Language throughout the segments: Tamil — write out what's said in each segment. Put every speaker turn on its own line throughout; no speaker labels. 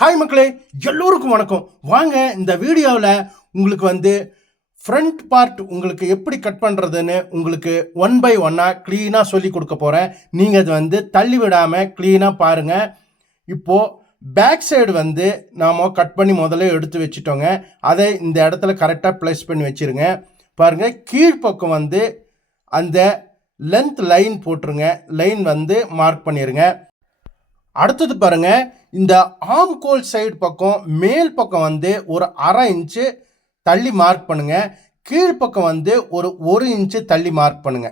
ஹாய் மக்களே. எல்லோருக்கும் வணக்கம். வாங்க இந்த வீடியோவில் உங்களுக்கு வந்து ஃப்ரண்ட் பார்ட் உங்களுக்கு எப்படி கட் பண்ணுறதுன்னு உங்களுக்கு ஒன் பை ஒன்னாக க்ளீனாக சொல்லி கொடுக்க போகிறேன் நீங்கள் அது வந்து தள்ளி விடாமல் க்ளீனாக பாருங்கள் இப்போது பேக் சைடு வந்து நாம் கட் பண்ணி முதல்ல எடுத்து வச்சுட்டோங்க. அதை இந்த இடத்துல கரெக்டாக ப்ளேஸ் பண்ணி வச்சுருங்க. பாருங்கள் கீழ்ப்பக்கம் வந்து அந்த லென்த் லைன் போட்டுருங்க. லைன் வந்து மார்க் பண்ணிடுங்க அடுத்தது பாருங்கள் இந்த ஆம் கோல் சைடு பக்கம் மேல் பக்கம் வந்து ஒரு அரை இன்ச்சு தள்ளி மார்க் பண்ணுங்கள் கீழ்ப்பக்கம் வந்து ஒரு ஒரு இன்ச்சு தள்ளி மார்க் பண்ணுங்க.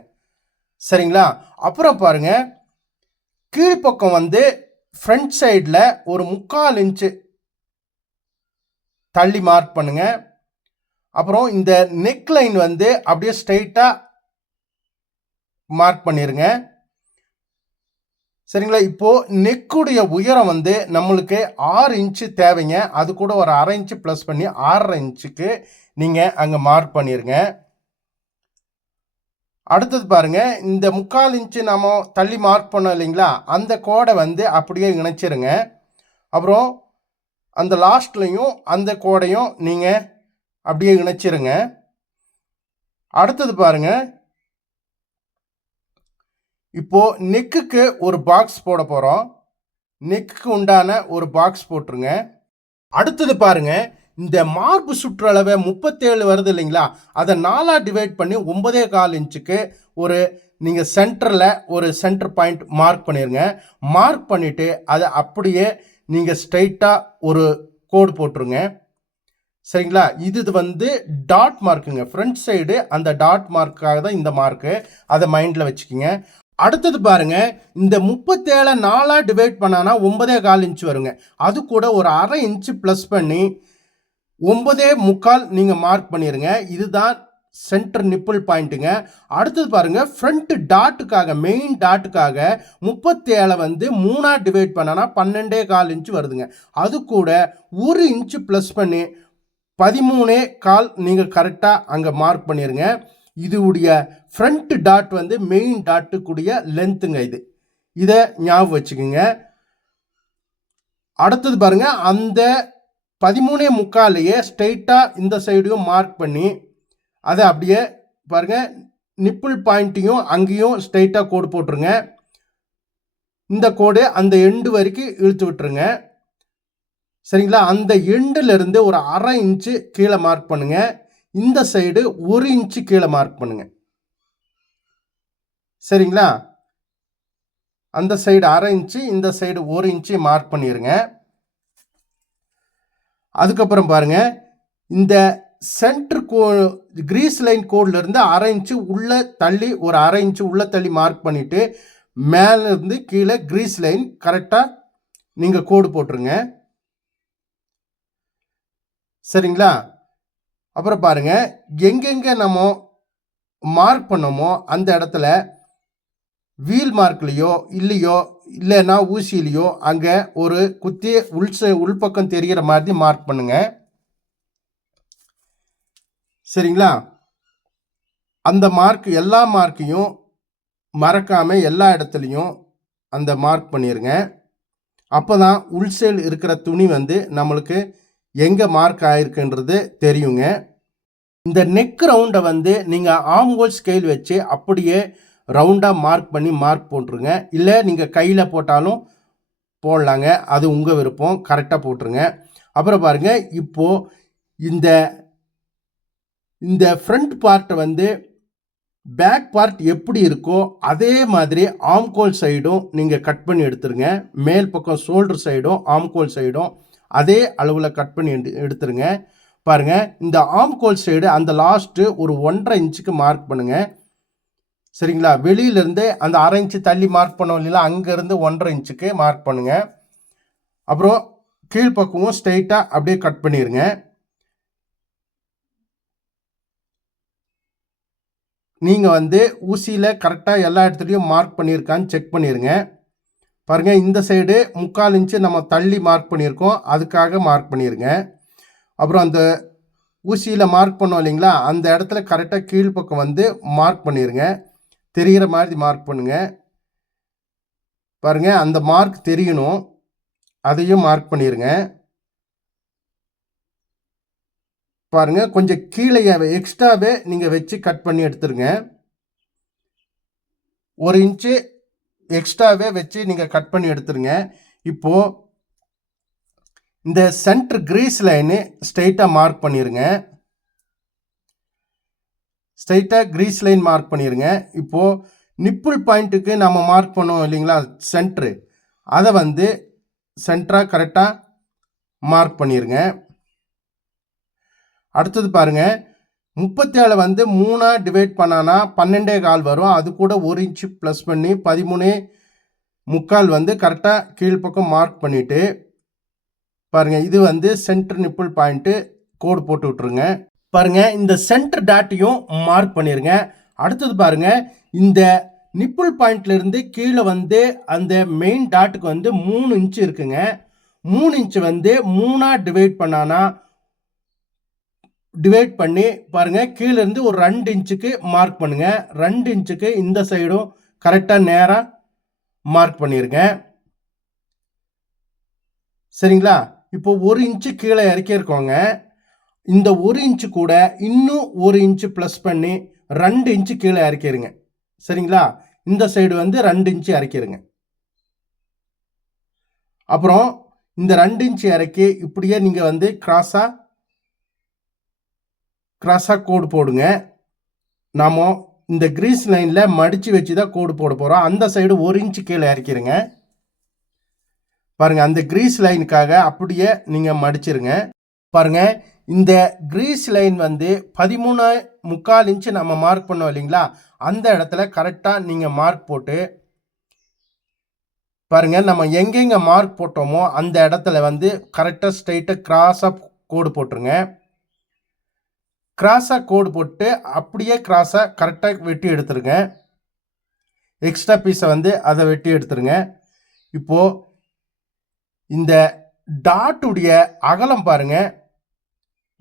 சரிங்களா? அப்புறம் பாருங்க. கீழ்ப்பக்கம் வந்து ஃப்ரண்ட் சைடில் ஒரு முக்கால் இன்ச்சு தள்ளி மார்க் பண்ணுங்கள் அப்புறம் இந்த நெக் லைன் வந்து அப்படியே ஸ்ட்ரைட்டாக மார்க் பண்ணிடுங்க சரிங்களா? இப்போது நெக்குடைய உயரம் வந்து நம்மளுக்கு ஆறு இன்ச்சு தேவைங்க. அது கூட ஒரு அரை இன்ச்சு ப்ளஸ் பண்ணி ஆறரை இன்ச்சுக்கு நீங்கள் அங்கே மார்க் பண்ணிடுங்க அடுத்தது பாருங்க. இந்த முக்கால் இன்ச்சு நம்ம தள்ளி மார்க் பண்ணோம் இல்லைங்களா? அந்த கோடை வந்து அப்படியே இணைச்சிருங்க. அப்புறம் அந்த லாஸ்ட்லேயும் அந்த கோடையும் நீங்கள் அப்படியே இணைச்சிருங்க. அடுத்தது பாருங்கள் இப்போ நெக்குக்கு ஒரு பாக்ஸ் போட போகிறோம் நெக்குக்கு உண்டான ஒரு பாக்ஸ் போட்டுருங்க. அடுத்தது பாருங்க. இந்த மார்பு சுற்றளவை முப்பத்தேழு வருது இல்லைங்களா? அதை நாலாக டிவைட் பண்ணி ஒன்பதே கால் இன்ச்சுக்கு ஒரு நீங்கள் சென்டரில் ஒரு சென்டர் பாயிண்ட் மார்க் பண்ணிடுங்க மார்க் பண்ணிவிட்டு அதை அப்படியே நீங்கள் ஸ்ட்ரைட்டாக ஒரு கோடு போட்டுருங்க. சரிங்களா? இது வந்து டாட் மார்க்குங்க ஃப்ரண்ட் சைடு அந்த டாட் மார்க்காக தான் இந்த மார்க்கு அதை மைண்டில் வச்சுக்கிங்க. அடுத்தது பாருங்க இந்த முப்பத்தேழை நாலாக டிவைட் பண்ணானா ஒன்பதே கால் இன்ச் வருங்க. அது கூட ஒரு அரை இன்ச்சு ப்ளஸ் பண்ணி ஒன்பதே முக்கால் நீங்கள் மார்க் பண்ணிடுங்க இதுதான் சென்டர் நிப்பிள் பாயிண்ட்டுங்க அடுத்தது பாருங்க ஃப்ரண்ட் டாட்டுக்காக மெயின் டாட்டுக்காக முப்பத்தேழை வந்து மூணாக டிவைட் பண்ணனா பன்னெண்டே கால் இன்ச்சு வருதுங்க. அது கூட ஒரு இன்ச்சு ப்ளஸ் பண்ணி பதிமூணே கால் நீங்கள் கரெக்டாக அங்கே மார்க் பண்ணிடுங்க இதுவுடைய ஃப்ரண்ட் டாட் வந்து மெயின் டாட்டுக்குடைய லென்த்துங்க இது. இதை ஞாபகம் வச்சுக்கோங்க. அடுத்தது பாருங்க அந்த பதிமூணே முக்காலையே ஸ்ட்ரெயிட்டாக இந்த சைடையும் மார்க் பண்ணி அதை அப்படியே பாருங்க நிப்பிள் பாயிண்ட்டையும் அங்கேயும் ஸ்ட்ரெயிட்டாக கோடு போட்டுருங்க. இந்த கோடு அந்த எண்டு வரைக்கும் இழுத்து விட்டுருங்க. சரிங்களா? அந்த எண்டுலேருந்து ஒரு அரை இன்ச்சு கீழே மார்க் பண்ணுங்கள் இந்த சைடு ஒரு இன்ச்சு கீழே மார்க் பண்ணுங்க. சரிங்களா? அந்த சைடு அரை இன்ச்சு இந்த சைடு ஒரு இன்ச்சு மார்க் பண்ணிடுங்க அதுக்கப்புறம் பாருங்க. இந்த சென்டர் கோ கிரீஸ் லைன் கோட்லேருந்து அரை இன்ச்சு உள்ளே தள்ளி ஒரு அரை இன்ச்சு உள்ளே தள்ளி மார்க் பண்ணிவிட்டு மேலேருந்து கீழே கிரீஸ் லைன் கரெக்டாக நீங்கள் கோடு போட்டுருங்க. சரிங்களா? அப்புறம் பாருங்க எங்கெங்கே நம்ம மார்க் பண்ணோமோ அந்த இடத்துல வீல் மார்க்லேயோ இல்லையோ இல்லைன்னா ஊசியிலையோ அங்கே ஒரு குத்தி உள் உள்பக்கம் தெரிகிற மாதிரி மார்க் பண்ணுங்க. சரிங்களா? அந்த மார்க் எல்லா மார்க்கையும் மறக்காமல் எல்லா இடத்துலையும் அந்த மார்க் பண்ணிடுங்க அப்போ தான் உள்சேல் இருக்கிற துணி வந்து நம்மளுக்கு எங்கே மார்க் ஆயிருக்குன்றது தெரியுங்க. இந்த நெக் ரவுண்டை வந்து நீங்கள் ஆம்கோல் ஸ்கேல் வச்சு அப்படியே ரவுண்டாக மார்க் பண்ணி மார்க் போட்டுருங்க. இல்லை நீங்கள் கையில் போட்டாலும் போடலாங்க. அது உங்கள் விருப்பம். கரெக்டாக போட்டுருங்க. அப்புறம் பாருங்கள் இப்போது இந்த இந்த ஃப்ரண்ட் பார்ட்டை வந்து பேக் பார்ட் எப்படி இருக்கோ அதே மாதிரி ஆம்கோல் சைடும் நீங்கள் கட் பண்ணி எடுத்துருங்க. மேல் பக்கம் ஷோல்டர் சைடும் ஆம்கோல் சைடும் அதே அளவில் கட் பண்ணி எடு எடுத்துருங்க. பாருங்கள் இந்த ஆம்கோல் சைடு அந்த லாஸ்ட்டு ஒரு ஒன்றரை இன்ச்சுக்கு மார்க் பண்ணுங்கள் சரிங்களா? வெளியிலேருந்து அந்த அரை இன்ச்சு தள்ளி மார்க் பண்ணோம் இல்லைங்களா? அங்கேருந்து ஒன்றரை இன்ச்சுக்கு மார்க் பண்ணுங்கள் அப்புறம் கீழ்ப்பக்கமும் ஸ்ட்ரெயிட்டாக அப்படியே கட் பண்ணிடுங்க நீங்கள் வந்து ஊசியில் கரெக்டாக எல்லா இடத்துலையும் மார்க் பண்ணியிருக்கான்னு செக் பண்ணிடுங்க பாருங்கள் இந்த சைடு முக்கால் இன்ச்சு நம்ம தள்ளி மார்க் பண்ணியிருக்கோம். அதுக்காக மார்க் பண்ணிடுங்க அப்புறம் அந்த ஊசியில் மார்க் பண்ணோம் இல்லைங்களா அந்த இடத்துல கரெக்டாக கீழ்ப்பக்கம் வந்து மார்க் பண்ணிடுங்க தெரிகிற மாதிரி மார்க் பண்ணுங்கள் பாருங்க அந்த மார்க் தெரியணும். அதையும் மார்க் பண்ணிடுங்க பாருங்கள் கொஞ்சம் கீழே எக்ஸ்ட்ராவே நீங்கள் வச்சு கட் பண்ணி எடுத்துருங்க. ஒரு இன்ச்சு எக்ஸ்ட்ராவே வச்சு நீங்கள் கட் பண்ணி எடுத்துருங்க. இப்போது இந்த சென்ட்ரு கிரீஸ் லைனு ஸ்ட்ரைட்டாக மார்க் பண்ணிடுங்க ஸ்ட்ரைட்டாக கிரீஸ் லைன் மார்க் பண்ணிடுங்க இப்போது நிப்புள் பாயிண்ட்டுக்கு நம்ம மார்க் பண்ணோம் இல்லைங்களா சென்ட்ரு அதை வந்து சென்டராக கரெக்டாக மார்க் பண்ணிடுங்க அடுத்தது பாருங்கள் முப்பத்தேழு வந்து மூணாக டிவைட் பண்ணானா பன்னெண்டே கால் வரும். அது கூட ஒரு இன்ச்சு ப்ளஸ் பண்ணி பதிமூணு முக்கால் வந்து கரெக்டாக கீழ்ப்பக்கம் மார்க் பண்ணிவிட்டு பாருங்கள் இது வந்து சென்டர் நிப்பிள் பாயிண்ட்டு கோடு போட்டு விட்ருங்க பாருங்க இந்த சென்டர் டாட்டையும் மார்க் பண்ணிடுங்க அடுத்தது பாருங்க இந்த நிப்பிள் பாயிண்ட்லேருந்து கீழே வந்து அந்த மெயின் டாட்டுக்கு வந்து மூணு இன்ச்சு இருக்குங்க. மூணு இன்ச்சு வந்து மூணாக டிவைட் பண்ணானா டிவைட் பண்ணி பாருங்கள் கீழேருந்து ஒரு ரெண்டு இன்ச்சுக்கு மார்க் பண்ணுங்கள் ரெண்டு இன்ச்சுக்கு இந்த சைடும் கரெக்டாக நேராக மார்க் பண்ணிருங்க. சரிங்களா? இப்போ ஒரு இன்ச்சு கீழே இறக்கியிருக்கோங்க இந்த ஒரு இன்ச்சு கூட இன்னும் ஒரு இன்ச்சு ப்ளஸ் பண்ணி ரெண்டு இன்ச்சு கீழே இறக்கிடுங்க சரிங்களா? இந்த சைடு வந்து ரெண்டு இன்ச்சு இறக்கிருங்க அப்புறம் இந்த ரெண்டு இன்ச்சு இறக்கி இப்படியே நீங்கள் வந்து கிராஸாக க்ராஸாக கோடு போடுங்க. நாம் இந்த க்ரீஸ் லைனில் மடித்து வச்சு தான் கோடு போட போகிறோம் அந்த சைடு ஒரு இன்ச்சு கீழே இறக்கிருங்க. பாருங்கள் அந்த க்ரீஸ் லைனுக்காக அப்படியே நீங்கள் மடிச்சிருங்க. பாருங்கள் இந்த க்ரீஸ் லைன் வந்து பதிமூணு முக்கால் இன்ச்சு நம்ம மார்க் பண்ணோம் இல்லைங்களா? அந்த இடத்துல கரெக்டாக நீங்கள் மார்க் போட்டு பாருங்கள் நம்ம எங்கெங்கே மார்க் போட்டோமோ அந்த இடத்துல வந்து கரெக்டாக ஸ்ட்ரைட்டாக க்ராஸாக கோடு போட்டுருங்க. கிராஸாக கோடு போட்டு அப்படியே கிராஸாக கரெக்டாக வெட்டி எடுத்துருங்க. எக்ஸ்ட்ரா பீஸை வந்து அதை வெட்டி எடுத்துருங்க. இப்போது இந்த டாட்டுடைய அகலம் பாருங்க.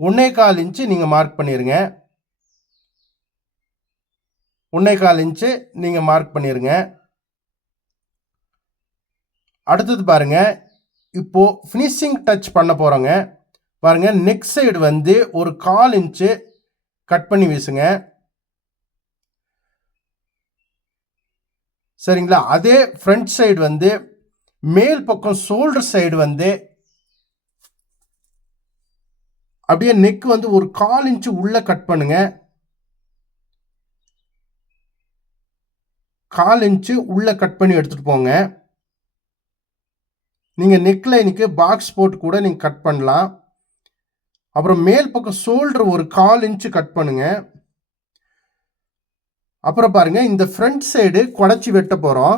ஒன்னே கால் இன்ச்சு நீங்கள் மார்க் பண்ணிடுங்க ஒன்னே கால் இன்ச்சு நீங்கள் மார்க் பண்ணிடுங்க அடுத்தது பாருங்க. இப்போது ஃபினிஷிங் டச் பண்ண போகிறோங்க பாருங்கள் நெக் சைடு வந்து ஒரு கால் இன்ச்சு கட் பண்ணி வீசுங்க. சரிங்களா? அதே ஃப்ரண்ட் சைடு வந்து மேல் பக்கம் ஷோல்டர் சைடு வந்து அப்படியே நெக் வந்து ஒரு கால் இன்ச்சு உள்ள கட் பண்ணுங்க. கால் இன்ச்சு உள்ள கட் பண்ணி எடுத்துட்டு போங்க. நீங்கள் நெக் லைனுக்கு பாக்ஸ் போட்டு கூட நீங்கள் கட் பண்ணலாம். அப்புறம் மேல் பக்கம் ஷோல்டர் ஒரு கால் இன்ச்சு கட் பண்ணுங்க. அப்புறம் பாருங்க இந்த ஃப்ரண்ட் சைடு குடச்சி வெட்ட போகிறோம்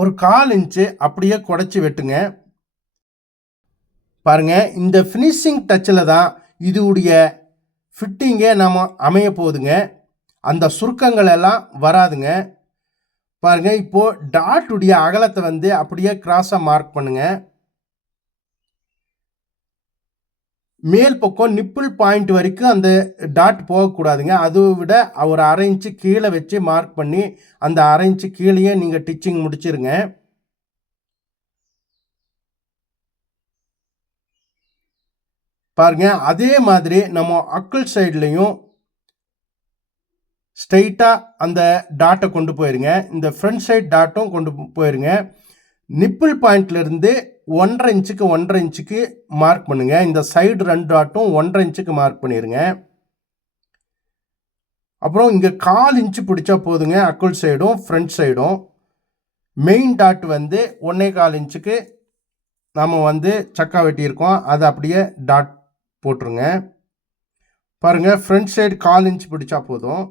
ஒரு கால் இன்ச்சு அப்படியே குடச்சி வெட்டுங்க. பாருங்க இந்த ஃபினிஷிங் டச்சில் தான் இதுடைய ஃபிட்டிங்கே நம்ம அமைய போகுதுங்க. அந்த சுருக்கங்கள் எல்லாம் வராதுங்க. பாருங்க இப்போது டாட்டுடைய அகலத்தை வந்து அப்படியே கிராஸாக மார்க் பண்ணுங்கள் மேல் பக்கம் நிப்பிள் பாயிண்ட் வரைக்கும் அந்த டாட் போகக்கூடாதுங்க. அதை விட ஒரு அரை இன்ச்சு கீழே வச்சு மார்க் பண்ணி அந்த அரை இன்ச்சு கீழேயே நீங்கள் டிச்சிங் முடிச்சிருங்க. பாருங்க அதே மாதிரி நம்ம அக்கிள் சைட்லையும் ஸ்ட்ரைட்டாக அந்த டாட்டை கொண்டு போயிருங்க. இந்த ஃப்ரண்ட் சைட் டாட்டும் கொண்டு போயிருங்க. நிப்பிள் பாயிண்ட்லேருந்து ஒன்றரை இன்ச்சுக்கு ஒன்றரை இன்ச்சுக்கு மார்க் பண்ணுங்க. இந்த சைடு ரெண்டு டாட்டும் ஒன்றரை இன்ச்சுக்கு மார்க் பண்ணிடுங்க அப்புறம் இங்கே கால் இன்ச்சு பிடிச்சா போதுங்க. அக்குள் சைடும் ஃப்ரண்ட் சைடும் மெயின் டாட் வந்து ஒன்றே கால் இன்ச்சுக்கு நம்ம வந்து சக்கா வெட்டியிருக்கோம். அதை அப்படியே டாட் போட்டுருங்க. பாருங்கள் ஃப்ரண்ட் சைடு கால் இன்ச் பிடிச்சா போதும்.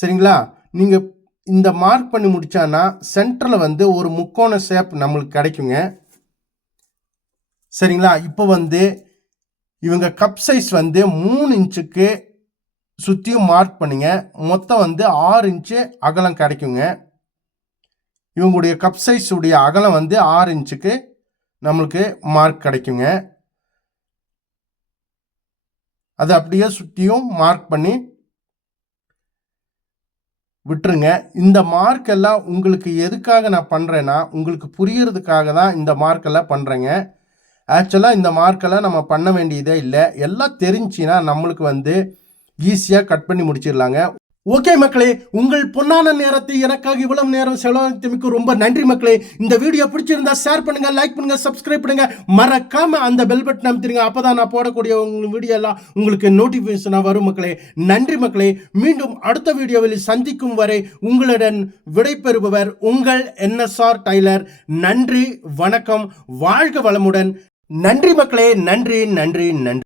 சரிங்களா? நீங்கள் இந்த மார்க் பண்ணி முடிச்சானா சென்டரில் வந்து ஒரு முக்கோண ஷேப் நம்மளுக்கு கிடைக்குங்க. சரிங்களா? இப்போ வந்து இவங்க கப் சைஸ் வந்து மூணு இன்ச்சுக்கு சுற்றியும் மார்க் பண்ணுங்க. மொத்தம் வந்து ஆறு இன்ச்சு அகலம் கிடைக்குங்க. இவங்களுடைய கப் சைஸ் உடைய அகலம் வந்து ஆறு இன்ச்சுக்கு நம்மளுக்கு மார்க் கிடைக்குங்க. அதை அப்படியே சுற்றியும் மார்க் பண்ணி விட்டுருங்க. இந்த மார்க் எல்லாம் உங்களுக்கு எதுக்காக நான் பண்ணுறேன்னா உங்களுக்கு புரியறதுக்காக தான் இந்த மார்க்கெல்லாம் பண்ணுறேங்க ஆக்சுவலாக இந்த மார்க்கெல்லாம் நம்ம பண்ண வேண்டியதே இல்லை. எல்லாம் தெரிஞ்சுன்னா நம்மளுக்கு வந்து ஈஸியாக கட் பண்ணி முடிச்சிடலாங்க. ஓகே மக்களே உங்கள் பொன்னான நேரத்தை எனக்காக இவ்வளவு நேரம் செலவழித்தமைக்கு ரொம்ப நன்றி மக்களே. இந்த வீடியோ பிடிச்சிருந்தா ஷேர் பண்ணுங்க லைக் பண்ணுங்க சப்ஸ்கிரைப் பண்ணுங்க. மறக்காம அந்த பெல் பட்டன் அமைத்திருங்க. அப்பதான் நான் போடக்கூடிய உங்கள் வீடியோ எல்லாம் உங்களுக்கு நோட்டிபிகேஷனாக வரும் மக்களே. நன்றி மக்களே. மீண்டும் அடுத்த வீடியோவில் சந்திக்கும் வரை உங்களுடன் விடைபெறுபவர் உங்கள் என்எஸ்ஆர் டைலர் நன்றி வணக்கம் வாழ்க வளமுடன். நன்றி மக்களே. நன்றி நன்றி நன்றி.